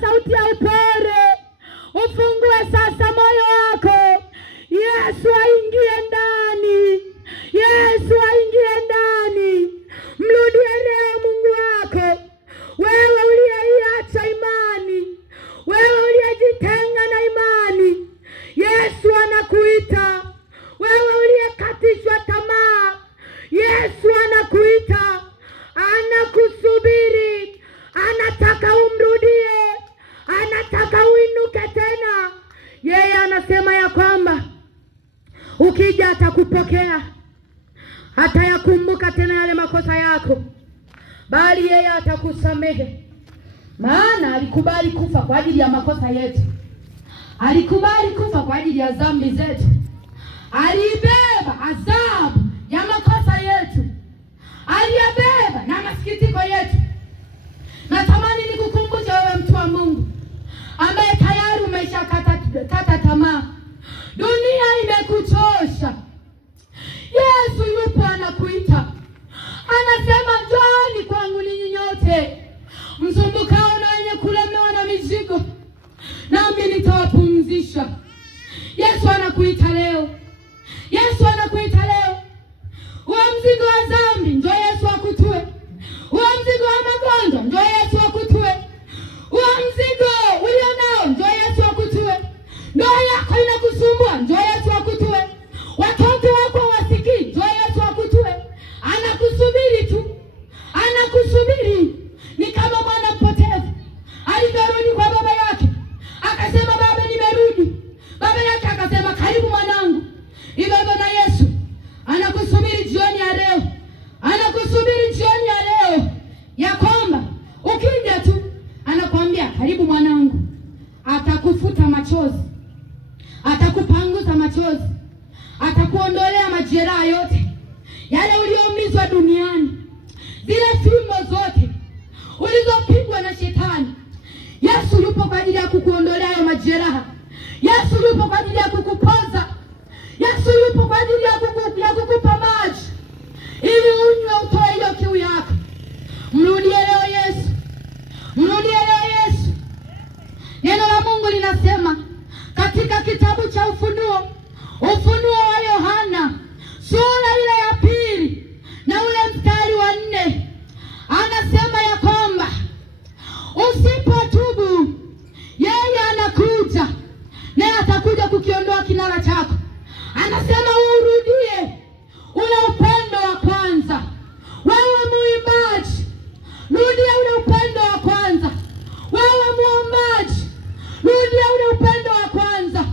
sauti ya upole. Ufungue sasa moyo wako. Yesu aingie ndani. Yesu aingie ndani. Mrudie leo Mungu wako. Wewe uliyeiacha imani. Wewe uliyejitenga na imani. Yesu anakuita. Wewe uliyekatishwa tamaa. Yesu anakuita. Anakusubiri. Anataka umrudie. Anataka uinuke tena. Yeye anasema ya kwamba ukija atakupokea. Hatayakumbuka tena yale makosa yako, bali yeye atakusamehe. Maana alikubali kufa kwa ajili ya makosa yetu. Alikubali kufa kwa ajili ya dhambi zetu. Alibeba adhabu ya makosa yetu. Aliyabeba na masikitiko yetu. Natamani nikukumbushe wewe mtu wa Mungu ambaye tayari umeshakata tamaa. Dunia imekuchosha. Yesu yupo anakuita. Anasema njooni kwangu ninyi nyote msumbukao na wenye kulemewa na mizigo, nami nitawapumzisha. Yesu anakuita leo. Yesu anakuita leo. Huo mzigo wa dhambi njoo Yesu akutue. Huo mzigo wa magonjwa njoo Yesu akutue. Huo mzigo ulio nao njoo Yesu akutue. Ndoa yako inakusumbua njoo Yesu akutue. Watoto wako wasikii njoo Yesu akutue. Anakusubiri tu. Anakusubiri. Ni kama mwana mpotevu alivyorudi kwa baba yake, akasema baba nimerudi. Baba yake akasema karibu mwanangu. Hivyo na Yesu anakusubiri jioni ya leo. Anakusubiri jioni ya leo ya kwamba ukija tu anakuambia karibu mwanangu. Atakufuta machozi. Atakupanguza machozi. Atakuondolea majeraha yote yale uliyoumizwa duniani. Zile fimbo zote ulizopigwa na shetani. Yesu yupo kwa ajili ya kukuondolea majeraha. Yesu yupo kwa ajili ya kukupoza. Yesu yupo kwa ajili ya kukupa maji ili unywe utoe hiyo kiu yako. Mrudie leo Yesu. Mrudie leo Yesu. Neno la Mungu linasema katika kitabu cha Ufunuo wa Yohana sura ile ya 2 na ule mstari wa 4, anasema ya kwamba usipotubu yeye anakuja na atakuja kukiondoa kinara chako. Anasema urudie ule upendo wa kwanza. Wewe muimbaji, rudia ule upendo wa kwanza. Wewe muombaji, rudia ule upendo wa kwanza.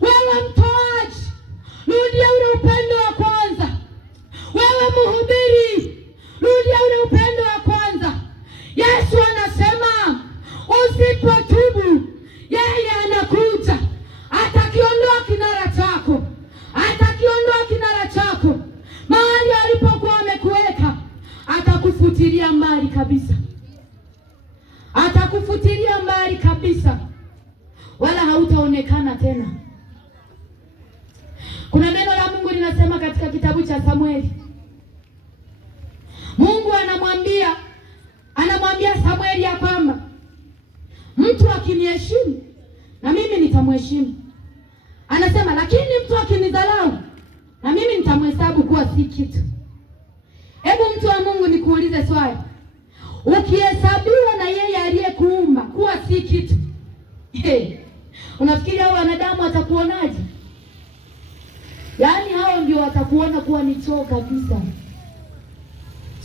Wewe mtoaji, rudia ule upendo wa kwanza. Wewe mhubiri, rudia ule upendo wa kwanza. Yesu anasema usipotubu yeye anakuja. Atakiondoa kinara chako. Atakiondoa kinara chako. Mahali alipokuwa amekuweka atakufutilia mbali kabisa. Atakufutilia mbali kabisa. Wala hautaonekana tena. Kuna neno la Mungu linasema katika kitabu cha Samueli. Mungu anamwambia Samueli ya kwamba mtu akiniheshimu na mimi nitamheshimu. Anasema lakini mtu akinidharau na mimi nitamhesabu kuwa si kitu. Hebu mtu wa Mungu nikuulize swali. Ukihesabiwa na yeye aliyekuumba kuwa si kitu, unafikiri hao wanadamu watakuonaje? Yaani hao ndio watakuona kuwa ni choo kabisa.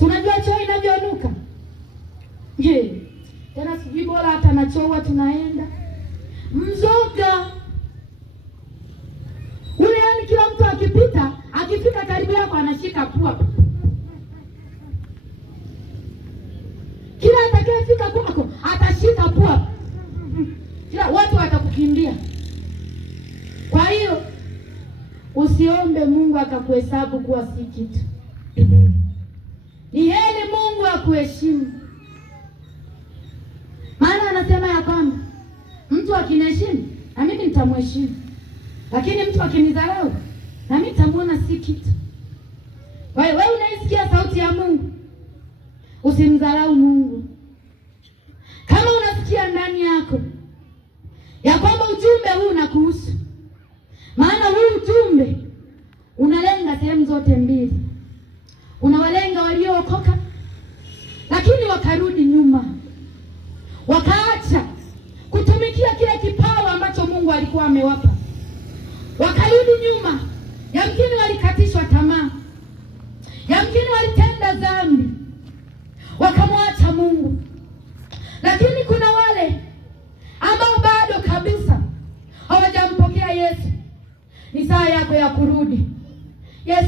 Unajua choo inavyonuka? Tena sijui bora hata na choo tunaenda mzoga. Ule yani kila mtu akifika karibu yako anashika pua. Kila atakayefika kwako atashika pua. Kila watu watakukimbia. Kwa hiyo usiombe Mungu akakuhesabu kuwa si kitu. Amen. Ni heri Mungu akuheshimu. Maana anasema ya kwamba mtu akiniheshimu na mimi nitamheshimu. Lakini mtu akinidharau na mimi nitamuona si kitu. Kwa hiyo wewe unaisikia sauti ya Mungu, usimdharau Mungu. Kama unasikia ndani yako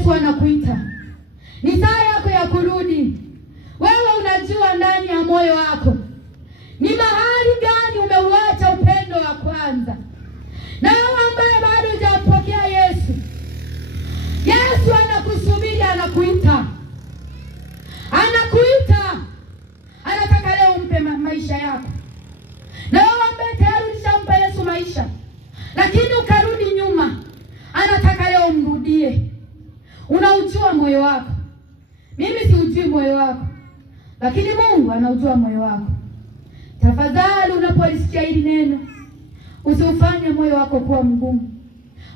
Yesu anakuita. Ni saa yako ya kurudi. Wewe unajua ndani ya moyo wako ni mahali gani umeuacha upendo wa kwanza. Na wewe ambaye bado hujampokea Yesu, Yesu anakusubiri, anakuita. Anakuita. Anataka leo umpe maisha yako. Na wewe ambaye tayari ulishampa Yesu maisha, lakini ukarudi nyuma, anataka leo umrudie. Unaujua moyo wako. Mimi siujui moyo wako, lakini Mungu anaujua moyo wako. Tafadhali unapolisikia hili neno, usifanye moyo wako kuwa mgumu.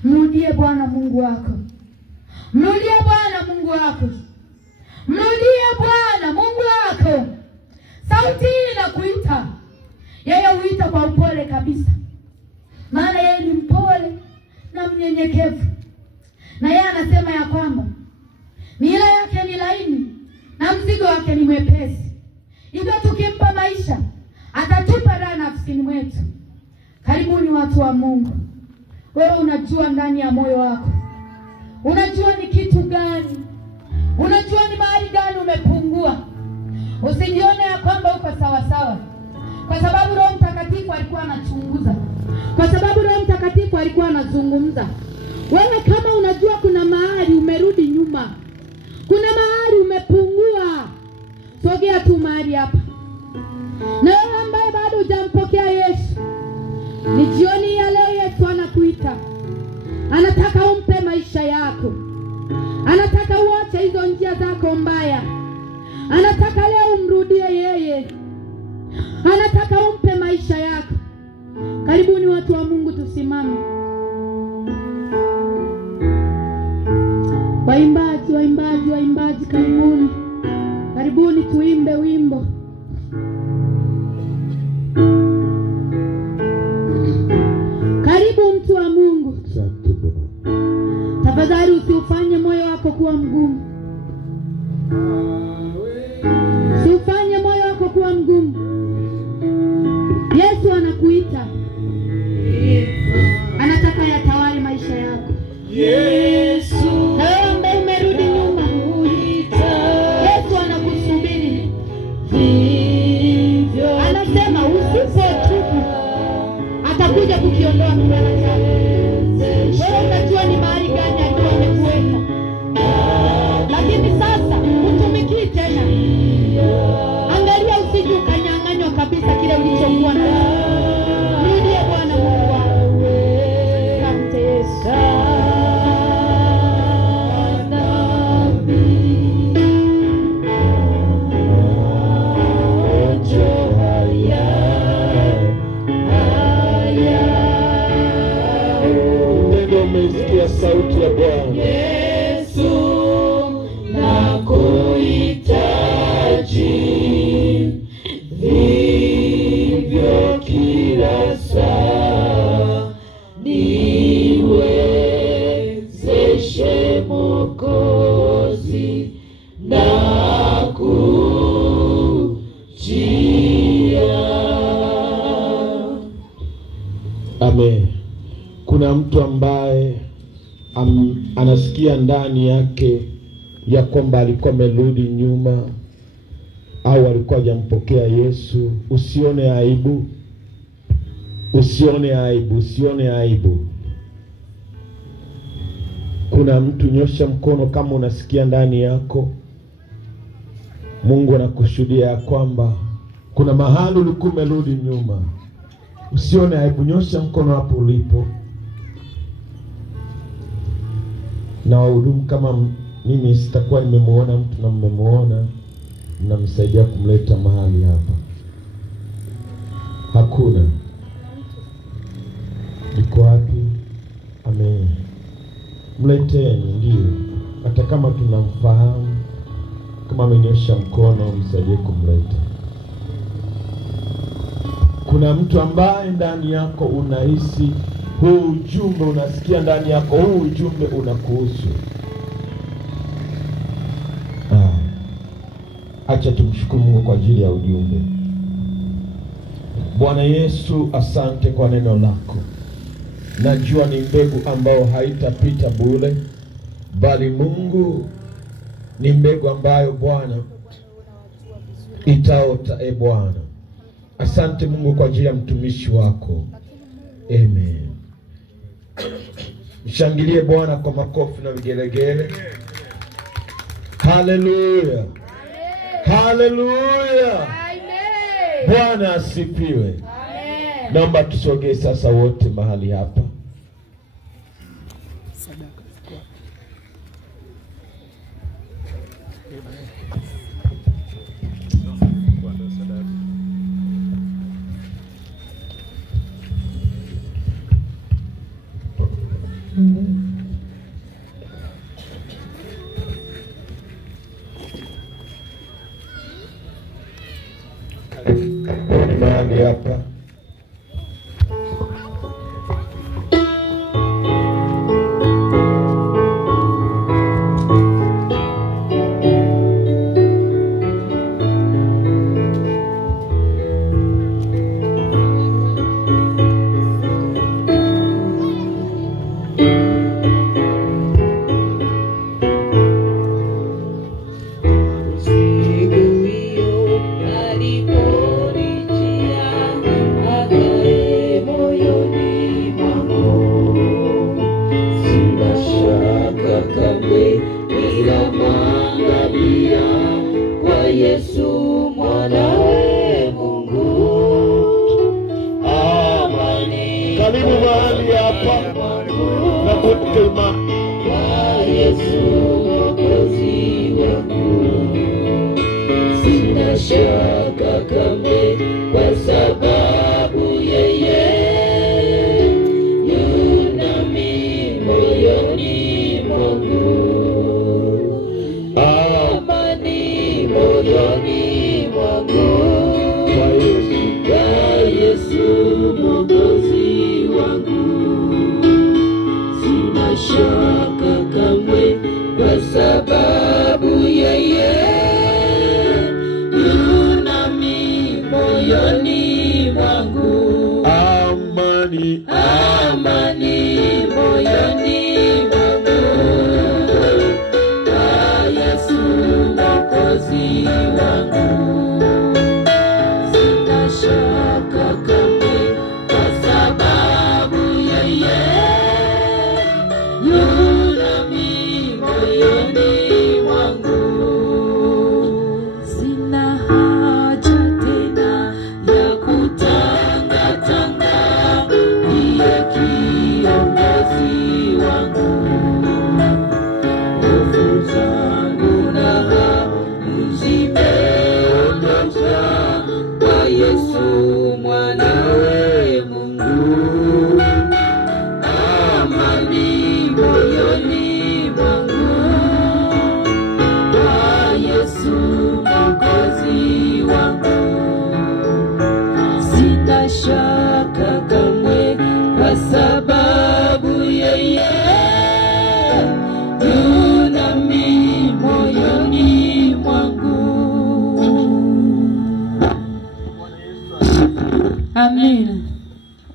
Mrudie Bwana Mungu wako. Mrudie Bwana Mungu wako. Mrudie Bwana Mungu wako. Sauti inakuita. Yeye huita kwa upole kabisa. Maana yeye ni mpole na mnyenyekevu. Na yeye anasema ya kwamba nila yake ni laini na mzigo wake ni mwepesi. Hivyo tukimpa maisha, atatupa raha nafsini mwetu. Karibuni watu wa Mungu. Wewe unajua ndani ya moyo wako. Unajua ni kitu gani? Unajua ni mahali gani umepungua? Usijione ya kwamba uko sawa sawa. Kwa sababu Roho Mtakatifu alikuwa anachunguza. Kwa sababu Roho Mtakatifu alikuwa anazungumza. Wewe kama unajua kuna mahali umerudi nyuma, kuna mahali umepungua, sogea tu mahali hapa. Na wewe ambaye bado hujampokea Yesu, ni jioni ya leo Yesu anakuita. Anataka umpe maisha yako. Anataka uache hizo njia zako mbaya. Anataka leo umrudie yeye. Anataka umpe maisha yako. Karibuni watu wa Mungu, tusimame. Waimbaji, karibuni. Karibuni tuimbe wimbo. Karibu mtu wa Mungu. Tafadhali usifanye moyo wako kuwa mgumu. Usifanye moyo wako kuwa mgumu. Yesu anakuita. Anataka yatawale maisha yako. Yesu, na wewe ambaye umerudi nyuma, Yesu anakusubiri. vivyo Anasema usipotubu atakuja kukiondoa mbele chako. Wewe unajua ni mahali gani alikuwa amekuweka. Lakini sasa utumiki tena. Angalia usije ukanyang'anywa kabisa kile ulichokuwa nacho. Rudie Bwana Mungu wako. Asante Yesu. umesikia sauti ya Bwana. Yesu nakuhitaji, vivyo kila saa niwezeshe Mwokozi na kujia. Amen. Kuna mtu ambaye anasikia ndani yake ya kwamba alikuwa amerudi nyuma au alikuwa hajampokea Yesu. Usione aibu. Usione aibu, usione aibu. Kuna mtu, nyosha mkono kama unasikia ndani yako Mungu anakushuhudia ya kwamba kuna mahali ulikuwa umerudi nyuma. Usione aibu, nyosha mkono hapo ulipo. Na wahudumu kama mimi sitakuwa nimemuona mtu na mmemuona, mnamsaidia kumleta mahali hapa. Hakuna. Iko wapi? Amen. Mleteni, ndio. Hata kama tunamfahamu, kama amenyosha mkono, msaidie kumleta. Kuna mtu ambaye ndani yako unahisi huu ujumbe, unasikia ndani yako huu ujumbe unakuhusu. Acha tumshukuru Mungu kwa ajili ya ujumbe. Bwana Yesu, asante kwa neno lako. Najua ni mbegu ambao haitapita bure, bali Mungu ni mbegu ambayo Bwana itaota. Bwana, asante Mungu kwa ajili ya mtumishi wako. Amen. Mshangilie Bwana kwa makofi na vigelegele. Haleluya. Haleluya. Bwana asifiwe. Naomba tusogee sasa wote mahali hapa. Mahali hapa.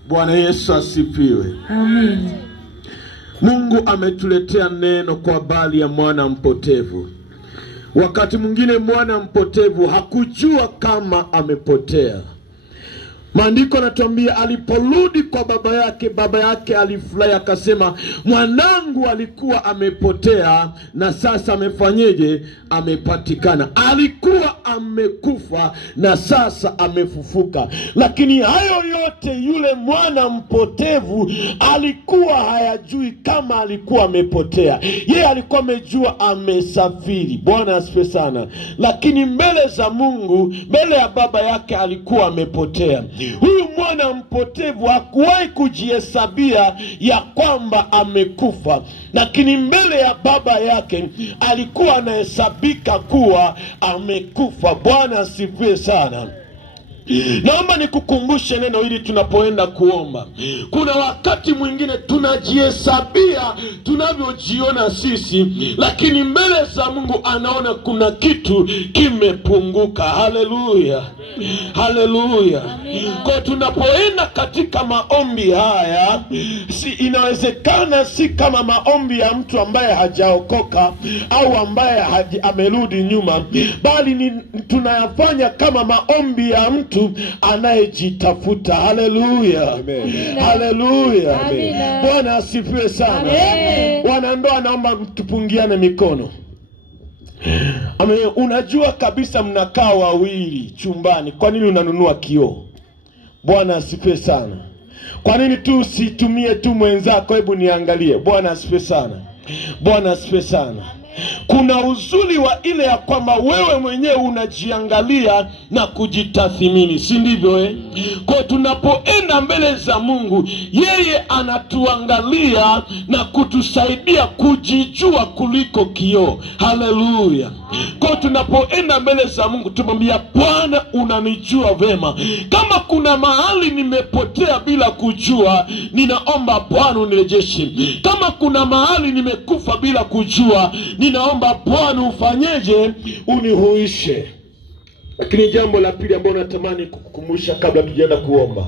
Bwana Yesu asifiwe. Amen. Mungu ametuletea neno kwa habari ya mwana mpotevu. Wakati mwingine mwana mpotevu hakujua kama amepotea. Maandiko yanatuambia aliporudi kwa baba yake alifurahi akasema, mwanangu alikuwa amepotea na sasa amefanyeje? Amepatikana. Alikuwa amekufa na sasa amefufuka. Lakini hayo yote yule mwana mpotevu alikuwa hayajui kama alikuwa amepotea. Yeye alikuwa amejua amesafiri. Bwana asifiwe sana. Lakini mbele za Mungu, mbele ya baba yake alikuwa amepotea. Huyu mwana mpotevu hakuwahi kujihesabia ya kwamba amekufa, lakini mbele ya baba yake alikuwa anahesabika kuwa amekufa. Bwana asifiwe sana. Naomba nikukumbushe neno hili tunapoenda kuomba. Kuna wakati mwingine tunajihesabia tunavyojiona sisi, lakini mbele za Mungu anaona kuna kitu kimepunguka. Haleluya. Haleluya. Kwa tunapoenda katika maombi haya, inawezekana si kama maombi ya mtu ambaye hajaokoka au ambaye amerudi nyuma, bali tunayafanya kama maombi ya mtu anayejitafuta. Haleluya. Haleluya. Bwana asifiwe sana. Wanandoa, naomba tupungiane mikono. Unajua kabisa mnakaa wawili chumbani, kwa nini unanunua kioo? Bwana asifiwe sana. Kwa nini tu usitumie tu mwenzako, hebu niangalie? Bwana asifiwe sana. Bwana asifiwe sana. Kuna uzuri wa ile ya kwamba wewe mwenyewe unajiangalia na kujitathmini, si ndivyo Kwa tunapoenda mbele za Mungu, yeye anatuangalia na kutusaidia kujijua kuliko kioo. Haleluya. Kwa tunapoenda mbele za Mungu, tumwambia Bwana, unanijua vema. Kama kuna mahali nimepotea bila kujua, ninaomba Bwana unirejeshe. Kama kuna mahali nimekufa bila kujua, ninaomba Bwana ufanyeje? Unihuishe. Lakini jambo la pili ambalo natamani kukukumbusha kabla tujaenda kuomba.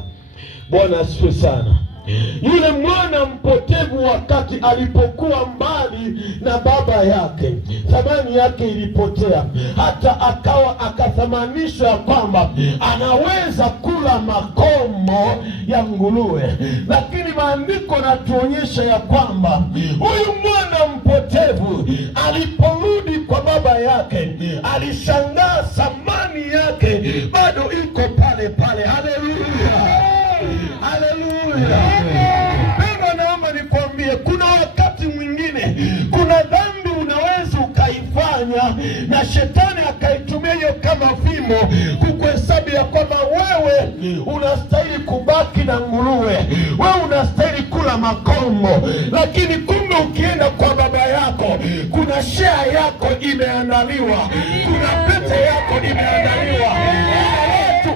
Bwana asifiwe sana. Yule mwana mpotevu wakati alipokuwa mbali na baba yake, thamani yake ilipotea, hata akathamanishwa kwamba anaweza kula makombo ya nguruwe. Lakini maandiko natuonyesha ya kwamba huyu mwana mpotevu aliporudi kwa baba yake, alishangaa thamani yake bado iko pale pale. Haleluya. Haleluya. Baba, naomba nikwambie, kuna wakati mwingine kuna dhambi unaweza ukaifanya na shetani akaitumia hiyo kama fimbo kukuhesabia kwamba wewe unastahili kubaki na nguruwe, wewe unastahili kula makombo. Lakini kumbe ukienda kwa baba yako, kuna share yako imeandaliwa, kuna pete yako imeandaliwa.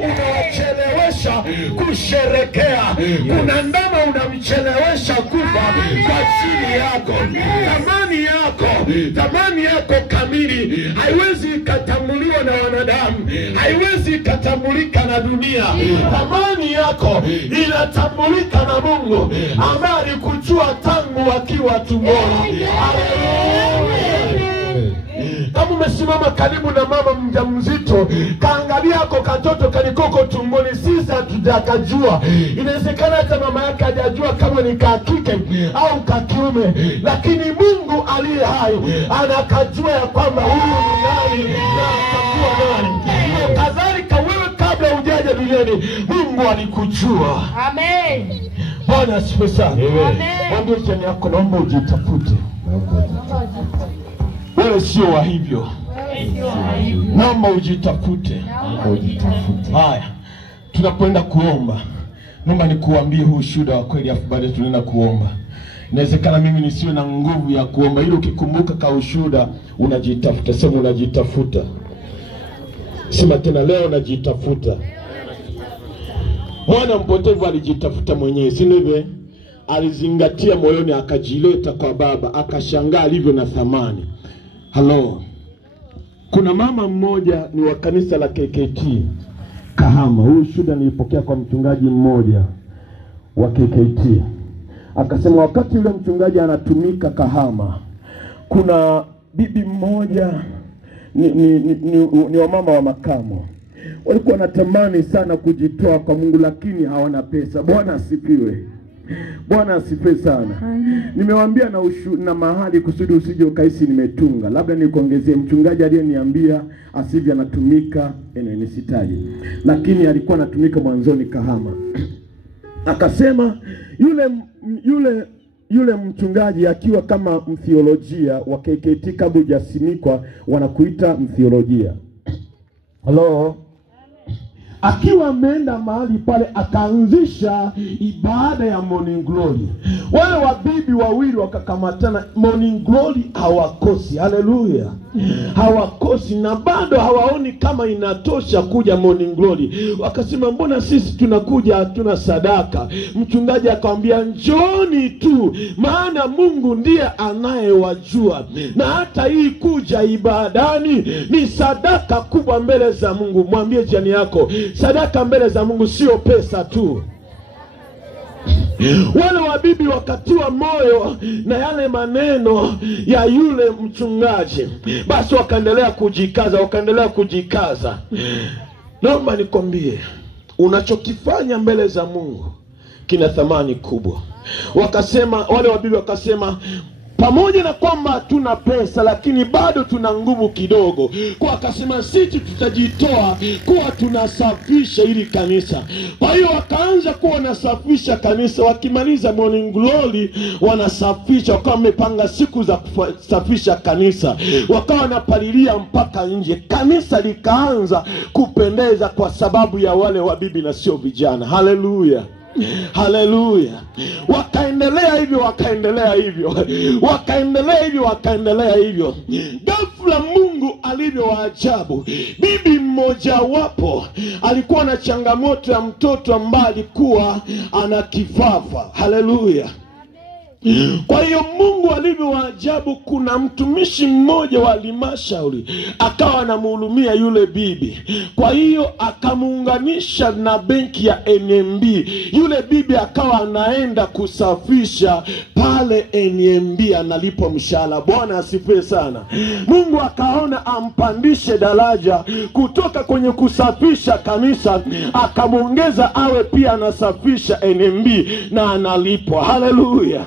Unawachelewesha kusherekea. Kuna ndama unamchelewesha kufa kwa ajili yako. Thamani yako kamili haiwezi ikatambuliwa na wanadamu, haiwezi ikatambulika na dunia. Thamani yako inatambulika na Mungu ambaye alikujua tangu akiwa tumboni. Kama umesimama karibu na mama mjamzito, kaangalia yako katoto kalikoko tumboni, sisi hatujakajua. Inawezekana hata mama yake hajajua kama ni kakike au kakiume, lakini Mungu aliye hai anakajua ya kwamba huyu ni nani na atakua nani. Kadhalika wewe kabla hujaja duniani, Mungu alikujua. Amen. Bwana asifiwe sana. Mwambie jirani yako, naomba ujitafute. Wewe sio wa hivyo. Naomba ujitafute. Haya, tunapoenda kuomba, naomba nikuambie huu shuhuda wa kweli, afu baadaye tunaenda kuomba. Inawezekana mimi nisiwe na nguvu ya kuomba, ili ukikumbuka ka ushuhuda unajitafuta. Sema unajitafuta. Sema tena, leo unajitafuta. Mwana mpotevu alijitafuta mwenyewe, si ndivyo? Alizingatia moyoni, akajileta kwa baba, akashangaa alivyo na thamani. Halo. Kuna mama mmoja ni wa kanisa la KKT Kahama. Huyu shuhuda nilipokea kwa mchungaji mmoja wa KKT. Akasema wakati yule mchungaji Kahama, kuna bibi mmoja ni wamama wa makamo. Walikuwa wanatamani sana kujitoa kwa Mungu, lakini hawana pesa. Bwana asifiwe. Bwana asifiwe sana. Nimewaambia na mahali kusudi usije ukaisi nimetunga. Labda nikuongezee, mchungaji aliyeniambia asivyo anatumika nisitaje, lakini alikuwa anatumika mwanzoni Kahama. Akasema yule mchungaji akiwa kama mtheolojia wa KKT kabla hujasimikwa wanakuita mtheolojia. Hello. akiwa ameenda mahali pale akaanzisha ibada ya morning glory. Wale wabibi wawili wakakamatana. Morning glory hawakosi, haleluya, hawakosi, na bado hawaoni kama inatosha kuja morning glory. Wakasema mbona sisi tunakuja hatuna sadaka? Mchungaji akamwambia njoni tu, maana Mungu ndiye anayewajua, na hata hii kuja ibadani ni sadaka kubwa mbele za Mungu. Mwambie jirani yako, sadaka mbele za Mungu sio pesa tu. Wale wabibi wakatiwa moyo na yale maneno ya yule mchungaji, basi wakaendelea kujikaza. Naomba nikwambie, unachokifanya mbele za Mungu kina thamani kubwa. Wakasema, wale wabibi wakasema, pamoja na kwamba hatuna pesa lakini bado tuna nguvu kidogo. Kwa akasema sisi tutajitoa kuwa tunasafisha hili kanisa. Kwa hiyo wakaanza kuwa wanasafisha kanisa. Wakimaliza morning glory wanasafisha, wakawa wamepanga siku za kusafisha kanisa, wakawa wanapalilia mpaka nje. Kanisa likaanza kupendeza kwa sababu ya wale wabibi na sio vijana. Haleluya, haleluya. Wakaendelea hivyo. Ghafla Mungu alivyowaajabu. Bibi mmoja wapo alikuwa na changamoto ya mtoto ambaye alikuwa ana kifafa. Haleluya. Kwa hiyo Mungu alivyowaajabu, kuna mtumishi mmoja wa halmashauri akawa anamhudumia yule bibi. Kwa hiyo akamuunganisha na benki ya NMB. Yule bibi akawa anaenda kusafisha pale NMB, analipwa mshahara. Bwana asifiwe sana. Mungu akaona ampandishe daraja kutoka kwenye kusafisha kanisa, akamuongeza awe pia anasafisha NMB na analipwa. Haleluya.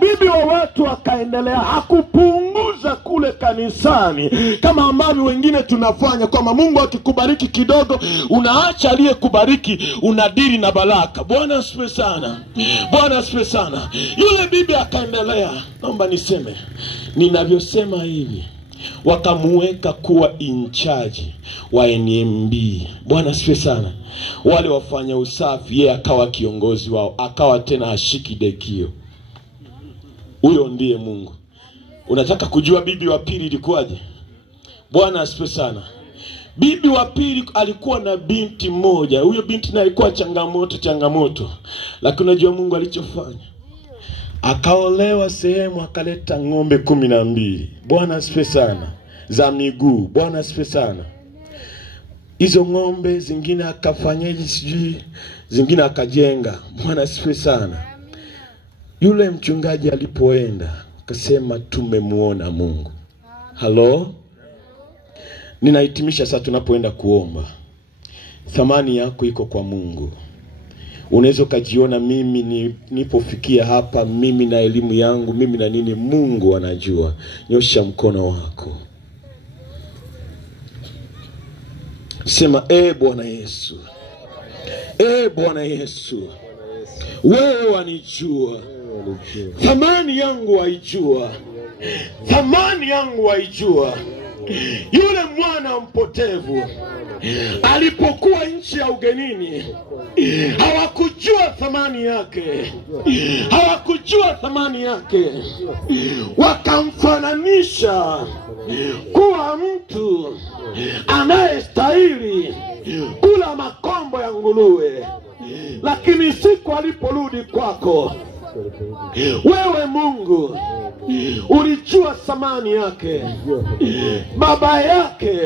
Bibi wa watu akaendelea, hakupunguza kule kanisani kama ambavyo wengine tunafanya, kwamba Mungu akikubariki kidogo unaacha aliyekubariki, unadiri na baraka. Bwana asifiwe sana. Bwana asifiwe sana. Yule bibi akaendelea. Naomba niseme, ninavyosema hivi, wakamuweka kuwa in charge wa NMB. Bwana asifiwe sana. Wale wafanya usafi, yeye akawa kiongozi wao, akawa tena ashiki dekio. Huyo ndiye Mungu. Unataka kujua bibi wa pili ilikuwaje? Bwana asifiwe sana. Bibi wa pili alikuwa na binti moja. Huyo binti na alikuwa changamoto. Lakini unajua Mungu alichofanya? Akaolewa sehemu, akaleta ng'ombe 12. Bwana asifiwe sana. Za miguu. Bwana asifiwe sana. Hizo ng'ombe zingine akafanyaje sijui, zingine akajenga. Bwana asifiwe sana. Yule mchungaji alipoenda akasema tumemuona Mungu. Halo? Ninahitimisha sasa tunapoenda kuomba. Thamani yako iko kwa Mungu. Unaweza kujiona mimi nipofikia hapa, mimi na elimu yangu, mimi na nini, Mungu anajua. Nyosha mkono wako. Sema Bwana Yesu. Bwana Yesu. Wewe wanijua. Thamani yangu waijua. Thamani yangu waijua. Yule mwana mpotevu alipokuwa nchi ya ugenini, hawakujua thamani yake. Hawakujua thamani yake. Wakamfananisha kuwa mtu anayestahili kula makombo ya nguruwe. Lakini siku aliporudi kwako, wewe Mungu ulijua thamani yake. Baba yake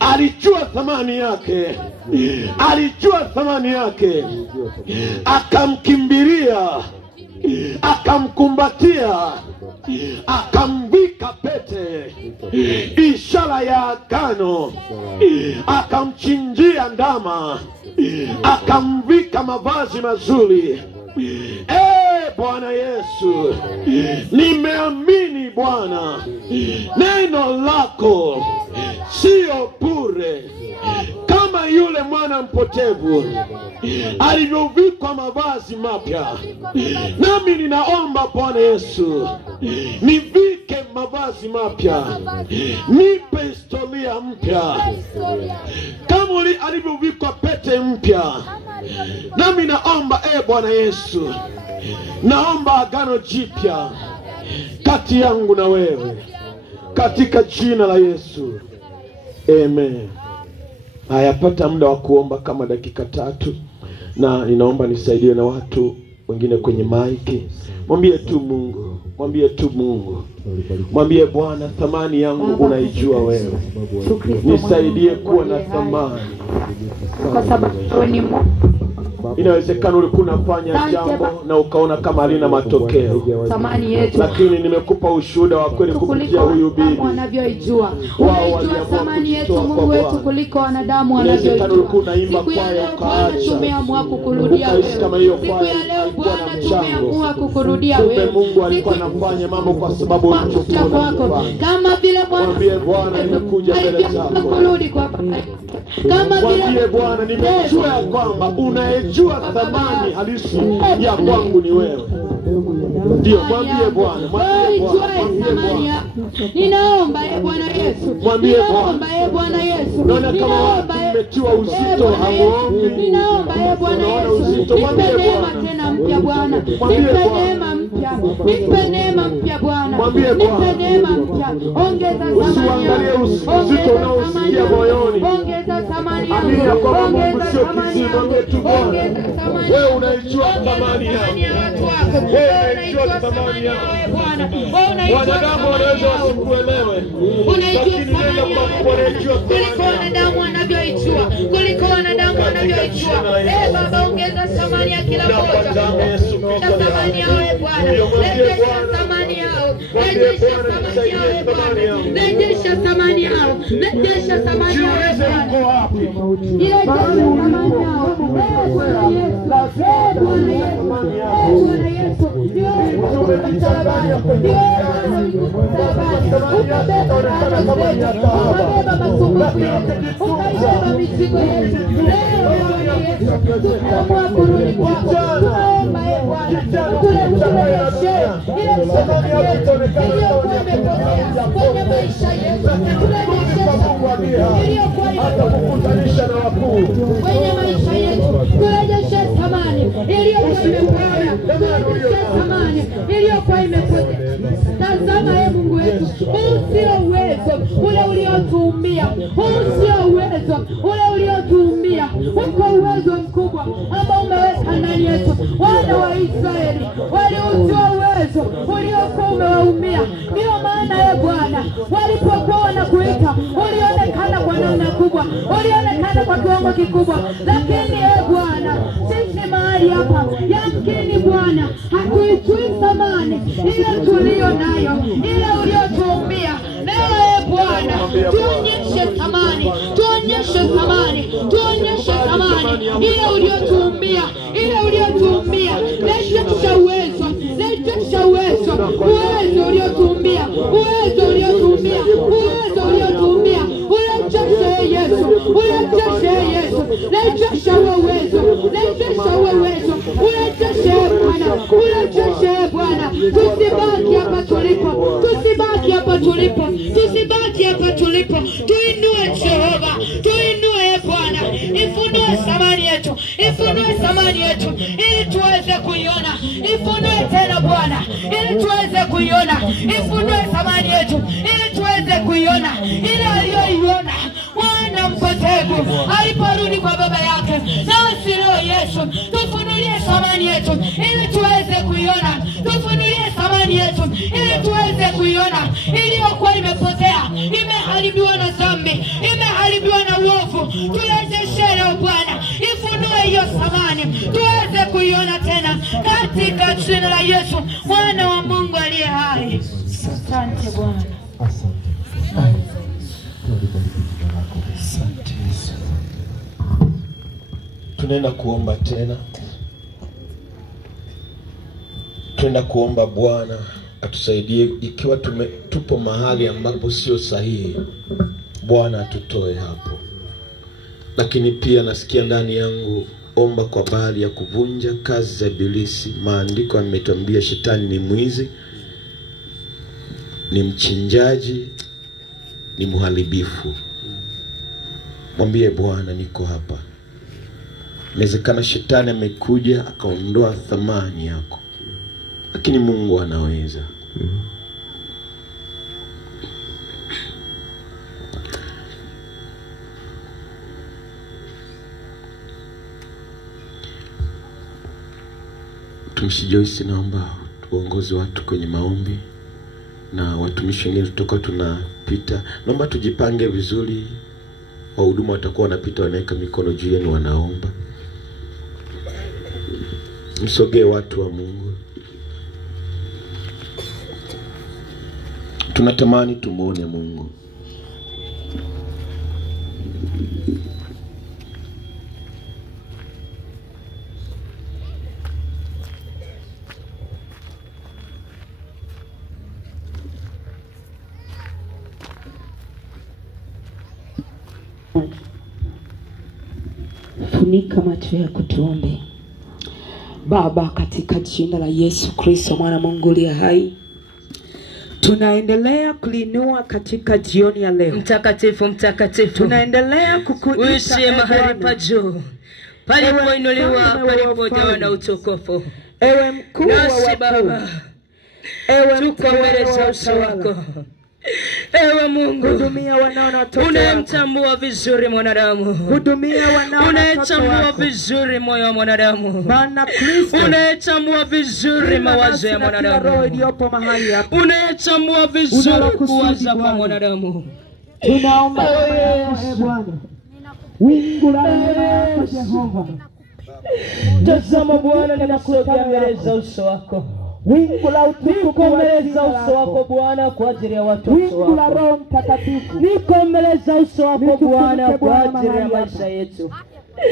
alijua thamani yake. Alijua thamani yake. Akamkimbilia, akamkumbatia, akamvika pete, ishara ya agano, akamchinjia ndama, akamvika mavazi mazuri. Bwana Yesu, nimeamini Bwana, neno lako sio bure. Kama yule mwana mpotevu alivyovikwa mavazi mapya, nami ninaomba Bwana Yesu, nivike mavazi mapya, nipe historia mpya, kama alivyovikwa pete mpya. Nami naomba Bwana Yesu, naomba agano jipya kati yangu na wewe, katika jina la Yesu, amen. Hayapata muda wa kuomba kama dakika 3, na ninaomba nisaidie na watu wengine kwenye maiki. Mwambie tu Mungu, mwambie tu Mungu, mwambie Bwana, thamani yangu unaijua wewe, nisaidie kuwa na thamani, kwa sababu ni Mungu. Inawezekana ulikuwa unafanya jambo na ukaona kama halina matokeo, Thamani yetu, lakini nimekupa ushuhuda wa kweli kupitia huyu bibi. Wanavyojua unaijua thamani yetu Mungu wetu kuliko wanadamu wanavyojua. Siku ya leo Bwana tumeamua kukurudia wewe. Siku ya leo Bwana tumeamua kukurudia wewe. Mungu alikuwa anafanya mambo kwa sababu kwako, kama vile Bwana nimekuja mbele zako, kurudi kwa kama vile Bwana nimejua kwamba unaijua thamani halisi ya kwangu ni wewe. Ndio, mwambie Bwana, mwambie Bwana. Ninaomba Bwana Yesu, mwambie Bwana Yesu, naona kama watu mmetiwa uzito hamuombi. Ninaomba Bwana Yesu, nipe neema tena mpya Bwana, nipe neema mpya, nipe neema mpya Bwana, nipe neema mpya. Ongeza thamani yangu, uzito unaosikia moyoni, ongeza thamani yangu, ongeza thamani yangu. Wewe unaijua thamani yangu, wewe unaijua thamani yangu Bwana. Wanadamu wanaweza wasikuelewe, lakini nenda kwa unajua kuliko wanadamu wanavyoijua, kuliko wanadamu wanavyoijua. Baba, ongeza thamani ya kila mmoja, thamani yao Bwana, rejesha thamani yao, rejesha thamani yao Bwana, rejesha thamani yao, rejesha thamani yao Bwana, ile thamani yao Bwana Yesu, kwenye maisha yetu, turejeshe thamani iliyokuwa imepotea, turejeshe thamani iliyokuwa imepotea. Tazama Mungu wetu, huu sio uwezo ule uliotuumbia, huu sio uwezo ule uliotuumbia, uko uwezo mkubwa ambao umeweka ndani yetu. Wana wa Israeli waliujua uwezo uliokuwa umewaumbia, ndio maana Bwana walipokuwa wanakuita ulionekana kwa namna kubwa, ulionekana kwa kiwango kikubwa. Lakini Bwana, sisi mahali hapa yamkini Bwana hatuijui thamani ile tulio nayo, ile uliotuumbia. Leo Bwana tuonyeshe thamani, tuonyeshe thamani, tuonyeshe thamani ile uliotuumbia, ile uliotuumbia. Rejesha uwezo, rejesha uwezo, uwezo uliotuumbia, uwezo uliotuumbia, uwezo uliotuumbia. Urejeshe Yesu, urejeshe Yesu, rejesha uwezo, rejesha uwezo, urejeshe Bwana, urejeshe Bwana. Tusibaki hapa tulipo, tusibaki hapa tulipo, tusibaki hapa tulipo. Tuinue Jehova, tuinue Bwana, ifunue thamani yetu, ifunue thamani yetu ili tuweze kuiona. Ifunue tena Bwana ili tuweze kuiona, ifunue thamani yetu ili tuweze kuiona, ile aliyoiona mwana mpotevu aliporudi kwa baba yake. Nasi leo Yesu, tufunulie thamani yetu ili tuweze kuiona, tufunulie thamani yetu ili tuweze kuiona, iliyokuwa imepotea, imeharibiwa na dhambi, imeharibiwa na uovu. Turejeshe leo Bwana, ifunue hiyo thamani tuweze kuiona tena, katika jina la Yesu mwana wa Mungu aliye hai. Asante Bwana. Tunaenda kuomba tena. Tunaenda kuomba Bwana atusaidie ikiwa tupo mahali ambapo sio sahihi. Bwana tutoe hapo. Lakini pia nasikia ndani yangu omba kwa bahari ya kuvunja kazi za ibilisi. Maandiko yametuambia shetani ni mwizi, ni mchinjaji, ni mharibifu. Mwambie Bwana, niko hapa. Inawezekana shetani amekuja akaondoa thamani yako, lakini Mungu anaweza. Mtumishi Joyce, naomba tuongoze watu kwenye maombi, na watumishi wengine tutakuwa tunapita. Naomba tujipange vizuri. Wahuduma watakuwa wanapita, wanaweka mikono juu yenu, wanaomba. Msogee watu wa Mungu. Tunatamani tumuone Mungu. Funika macho yako tuombe. Baba, katika jina la Yesu Kristo mwana Mungu aliye hai, tunaendelea kulinua katika jioni ya leo. Mtakatifu, mtakatifu, tunaendelea kukuita uishie mahali pa juu, palipoinuliwa, palipojawa na utukufu. Ewe mkuu wa wakuu, ewe tuko mbele za uso wako. Ewe Mungu, hudumia wanao na watoto wako. Unayemtambua vizuri mwanadamu. Hudumia wanao na watoto wako. Unayetambua vizuri moyo wa mwanadamu. Maana Kristo, unayetambua vizuri mawazo ya mwanadamu. Roho iliyopo mahali hapa. Unayetambua vizuri kuwaza kwa mwanadamu. Tunaomba Bwana, wingu la rehema yako Jehova. Tazama Bwana, ninakuja mbele za uso wako. Wingu la utukufu mbele za uso wako Bwana kwa ajili ya watoto wako. Wingu la Roho Mtakatifu. Niko mbele za uso wako Bwana kwa ajili ya maisha yetu.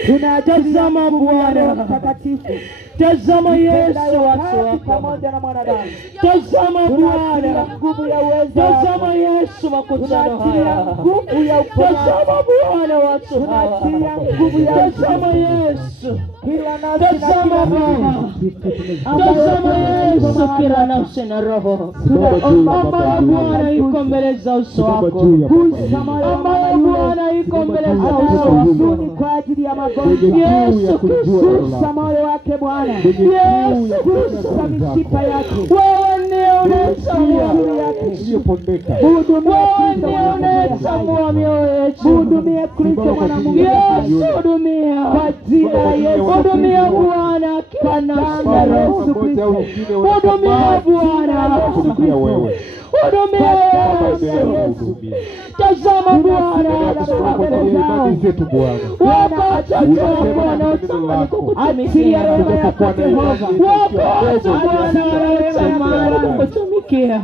Tunatazama Bwana Mtakatifu. Tazama Yesu watu wako pamoja na mwanadamu. Tazama Bwana nguvu ya uwezo. Tazama Yesu makutano haya. Nguvu ya uponyaji. Tazama Bwana watu hawa. Tazama Yesu. Tazama Bwana. Tazama Yesu kila nafsi na roho. Ambaye Bwana yuko mbele za uso wako. Ambaye Bwana yuko mbele za uso wako kwa ajili ya magonjwa. Yesu Kristo, moyo wake Bwana. Yesu Kristo, mishipa yake. wewe ndiye unayetambua yake iliyopondeka. wewe ndiye unayetambua mioyo yetu. Hudumia Kristo mwana Mungu. Yesu, hudumia kwa jina la Yesu. Hudumia Bwana kila nafsi na roho. Hudumia Bwana. Hudumia wewe. Hudumia Yesu. Tazama Bwana, imani zetu Bwana. wakati Bwana achilia rehema yako Jehova. wakati Bwana anatamani kutumikia.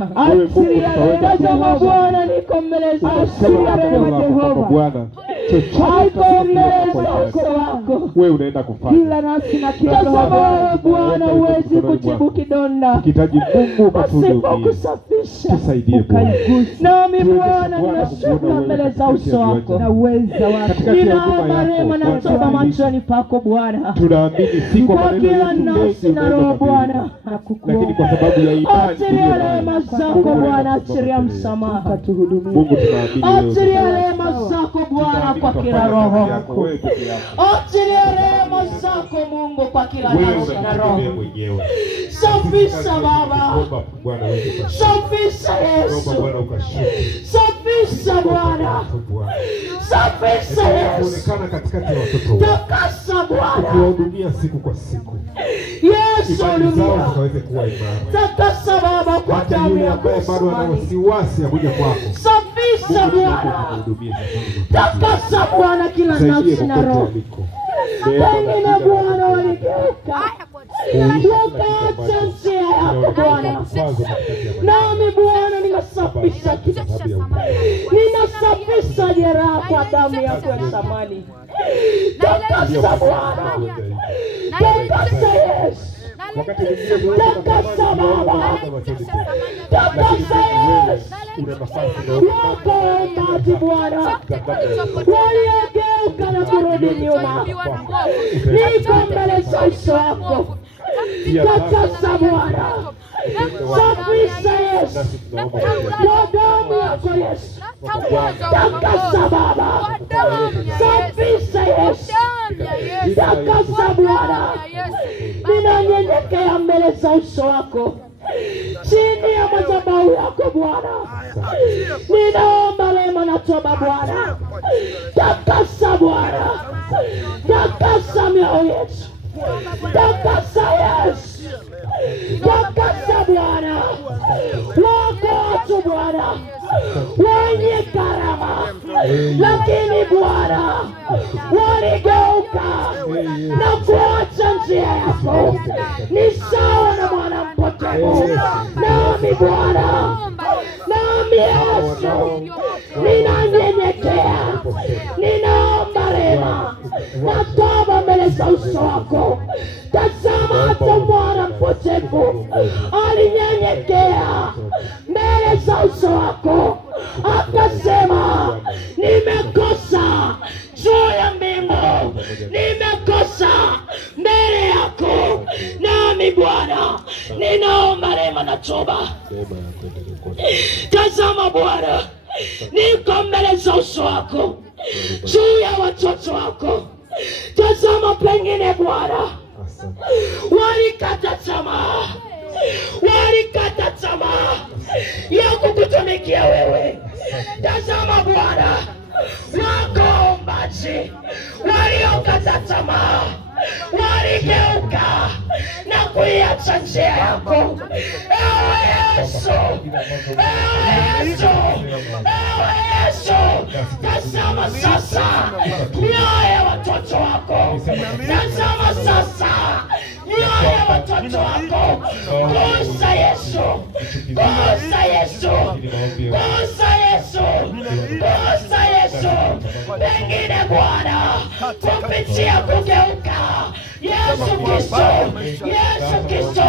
Tazama Bwana, niko mbele za uso wako Bwana. Haiko mbele za uso wako. Wewe unaenda kufanya. Kila nafsi na kila Tazama Bwana, huwezi kutibu kidonda Kitaji Mungu ukatuhudumie. kusafisha. Tusaidie Bwana. Nami Bwana ninashuka mbele za uso wako na uweza wako. ninaomba rehema na toba machoni pako Bwana. Tunaamini si kwa Kwa maneno kila yetu nafsi na roho Bwana, lakini kwa sababu ya imani achilia rehema zako Bwana, achilia msamaha. Mungu tunaamini Achilia rehema zako Bwana kwa kila roho. Achilia rehema zako Mungu kwa kila nafsi na roho. Safisha Baba. Safisha Yesu. Safisha Bwana. Safisha Yesu. katikati ya watoto wako. Takasa Bwana. Kuwahudumia siku kwa siku. Yesu, hudumia. Zikaweze kuwa imara. Takasa Baba kwa Hata damu yule ya ambaye bado ana Yesu. wasiwasi akuja kwako. Safisha Bwana. Takasa Bwana kila nafsi na roho. Pengine Bwana waligeuka wakaacha njia yako Bwana. Nami Bwana ninasafisha ninasafisha jeraha kwa damu yako ya thamani. Takasa Bwana. Takasa Yesu. Takasa Baba. Takasa Yesu. Wako maji Bwana waliogeuka na kurudi nyuma. Niko mbele za uso wako. Takasa Bwana. Safisha Yesu. Kwa damu yako Yesu. Takasa Baba. Safisha Yesu. Takasa Bwana. Ninanyenyekea mbele za uso wako, chini ya madhabahu yako Bwana. Ninaomba rehema na toba Bwana. Takasa Bwana. Takasa mioyo yetu. Takasa Yesu. Takasa Bwana. Wako watu Bwana wenye karama, lakini Bwana waligeuka na kuacha njia yako. Ni sawa na mwana mpotevu. Nami Bwana, nami Yesu, ninanyenyekea, ninaomba rehema na toba mbele za uso wako. Tazama hata mwana mpotevu alinyenyekea mbele za uso wako, akasema nimekosa juu ya mbingu, nimekosa mbele yako. Nami Bwana, ninaomba rehema na toba. Tazama Bwana, niko mbele za uso wako juu ya watoto wako. Tazama pengine Bwana walikata tamaa ya kukutumikia wewe. Tazama Bwana, waombaji waliokata tamaa waligeuka na kuiacha njia yako. Ewe Yesu, ewe Yesu, ewe Yesu, tazama sasa mioyo ya watoto wako. Tazama sasa mioyo ya watoto wako. Gusa Yesu, gusa Yesu, gusa Yesu, gusa Yesu. Pengine Bwana kupitia kugeuka Yesu Kristo, Yesu Kristo,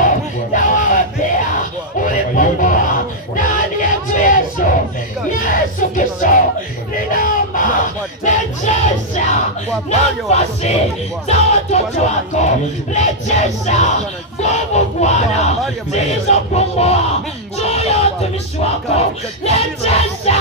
na wewe pia ulipomboa ndani yetu Yesu. Yesu Kristo, ninaomba rejesha nafasi za watoto wako. Rejesha nguvu Bwana zilizopungua juu ya watumishi wako. Rejesha,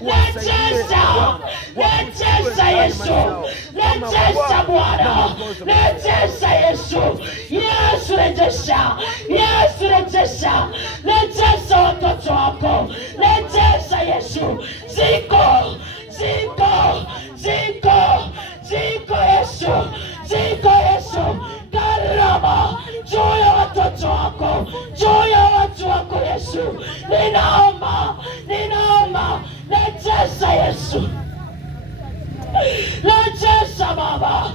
rejesha, rejesha Yesu. Rejesha Bwana, rejesha Yesu. Yesu rejesha, Yesu rejesha, rejesha watoto wako. Rejesha Yesu. Ziko, ziko, ziko, ziko Yesu, ziko Yesu. Karama juu ya watoto wako, juu ya watu wako Yesu. Ninaomba, ninaomba, rejesha Yesu. Rejesha Baba,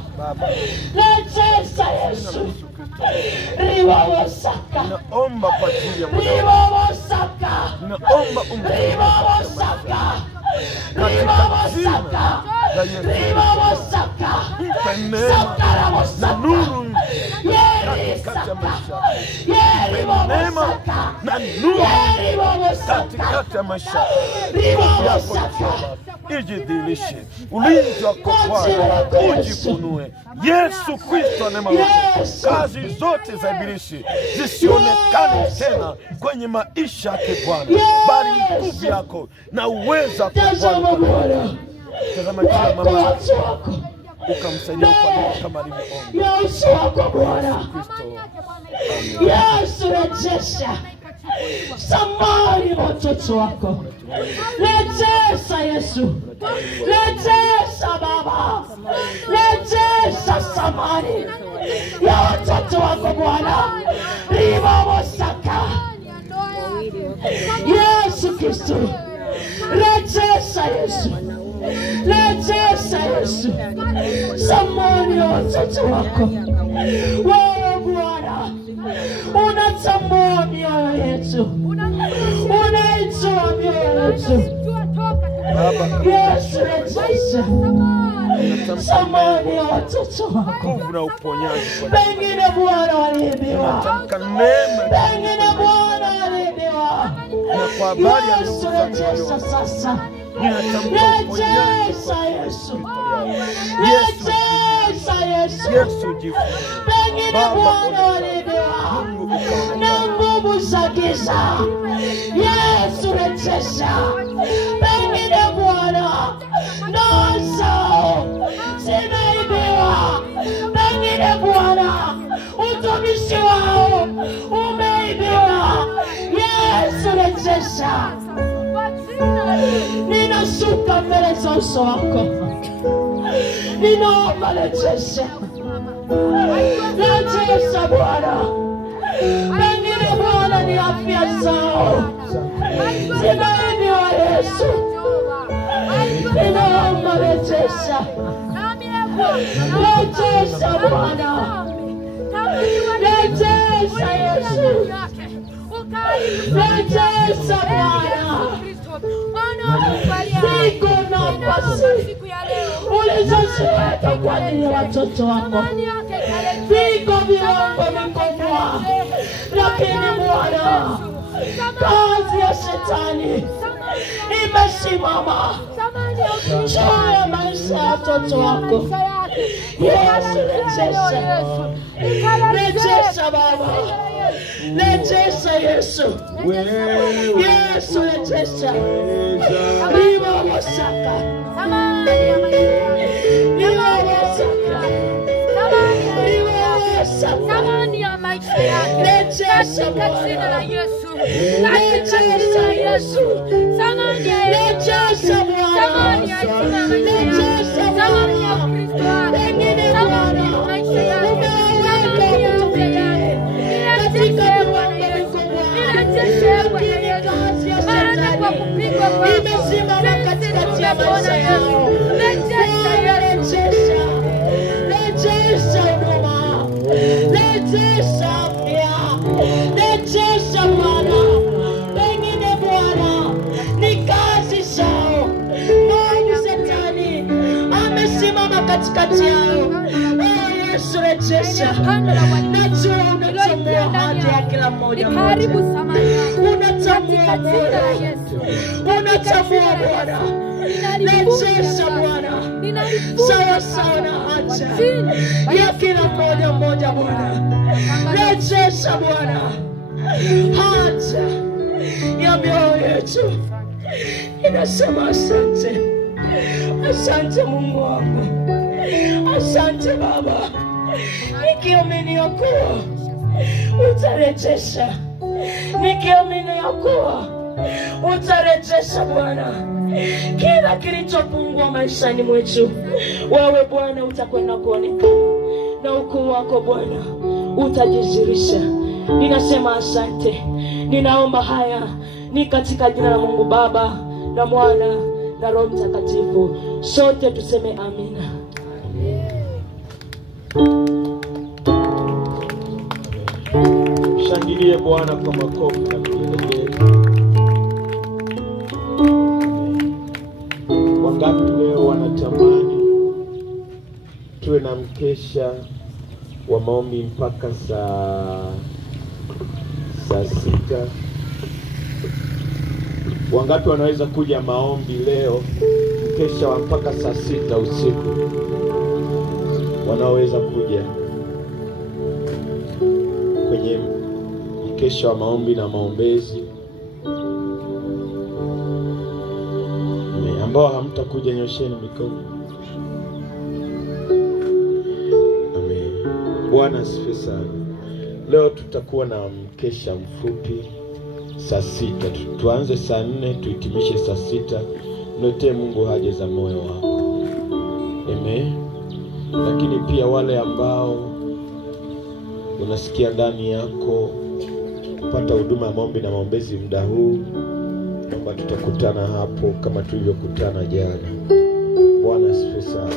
rejesha Yesu. Riwawosaka, naomba kwa ajili ya muda riwawosaka, naomba riwawosaka, riwawosaka, riwawosaka, sakarawosaka, yerisaka, yeriwawosaka, na nuru yeriwawosaka, katikati ya maisha riwawosaka. Ijidhihirishe ulinzi wako Bwana, ujifunue Yesu Kristo. Neema yote, kazi zote za ibilisi zisionekane tena kwenye maisha yake Bwana, bali nguvu yako na uweza kwa Bwana. Tazama kila mama ukamsaidia kwa kama alivyoomba Yesu wako Bwana. Kristo. Yesu rejesha samani watoto wako. Rejesha Yesu. Rejesha Baba. Rejesha samani ya watoto wako Bwana. Ribabosaka. Yesu Kristo. Rejesha Yesu. Rejesha Yesu samani ya watoto wako. Wewe Bwana unatambua mioyo yetu, unaijua mioyo yetu. Yesu rejesha samani ya watoto wako. Nguvu na uponyaji kwa Pengine Bwana waliibiwa, natamka neema pengine Bwana waliibiwa. na kwa habari ya Yesu ndugu zangu rejesha sasa. ninatamka uponyaji Rejesha Yesu. Rejesha Rejesha Yesu. Yesu jifunue. Pengine Baba, Bwana waliibiwa na nguvu za giza. Yesu rejesha. Pengine Bwana ndoa zao zimeibiwa. Pengine Bwana utumishi wao umeibiwa. Yesu rejesha. Ninashuka mbele za uso wako. Ninaomba rejesha. Rejesha Bwana. Pengine Bwana ni afya zao zimeibiwa. Yesu ninaomba rejesha. Rejesha Bwana. Rejesha Yesu. Rejesha Bwana. Siku nafasi ulizoziweka kwa ajili ya watoto wako. Viko viwango vikubwa, lakini Bwana, kazi ya shetani imesimama juu ya maisha ya watoto wako. Yesu rejesha. Rejesha Baba. Rejesha Yesu. Yesu rejesha. Riba wasaka. Riba wasaka. Riba wasaka. Rejesha Bwana. Rejesha Yesu. Rejesha Bwana. Rejesha Bwana. Pengine Bwana umeweka kutumikia katika viwango vikubwa, lakini kazi ya shetani imesimama katikati ya maisha yao. Rejesha. Rejesha huduma. Rejesha afya. Rejesha Bwana. Pengine Bwana ni kazi zao. Mungu shetani amesimama katikati yao. Yesu rejesha. Najua unatamua hadi ya kila mmoja. Unatamua Bwana. Unatamua Bwana. Rejesha Bwana. Sawa sawa na haja ya kila mmoja mmoja Bwana. Rejesha Bwana. Haja ya mioyo yetu inasema asante. Asante Mungu wangu. Asante Baba. Ikiwa umeniokoa utarejesha. Nikiamini ya kuwa utarejesha Bwana kila kilichopungua maishani mwetu. Wewe Bwana utakwenda kuonekana na ukuu wako Bwana utajizirisha. Ninasema asante. Ninaomba haya ni katika jina la Mungu Baba na Mwana na Roho Mtakatifu. Sote tuseme amina. Shangilie Bwana kwa makofi na vigelegele. Wangapi leo wanatamani tuwe na mkesha wa maombi mpaka saa 6? Wangapi wanaweza kuja maombi leo mkesha wa mpaka saa 6 usiku? Wanaweza kuja kwenye mkesha wa maombi na maombezi. Ambao hamtakuja nyosheni mikono. Amen. Bwana asifiwe sana. Leo tutakuwa na mkesha mfupi saa 6. Tuanze saa 4 tuhitimishe saa 6. Mletee Mungu haja za moyo wako. Amen. Lakini pia wale ambao unasikia ndani yako kupata huduma ya maombi na maombezi muda huu, naomba tutakutana hapo kama tulivyokutana jana. Bwana asifiwe sana.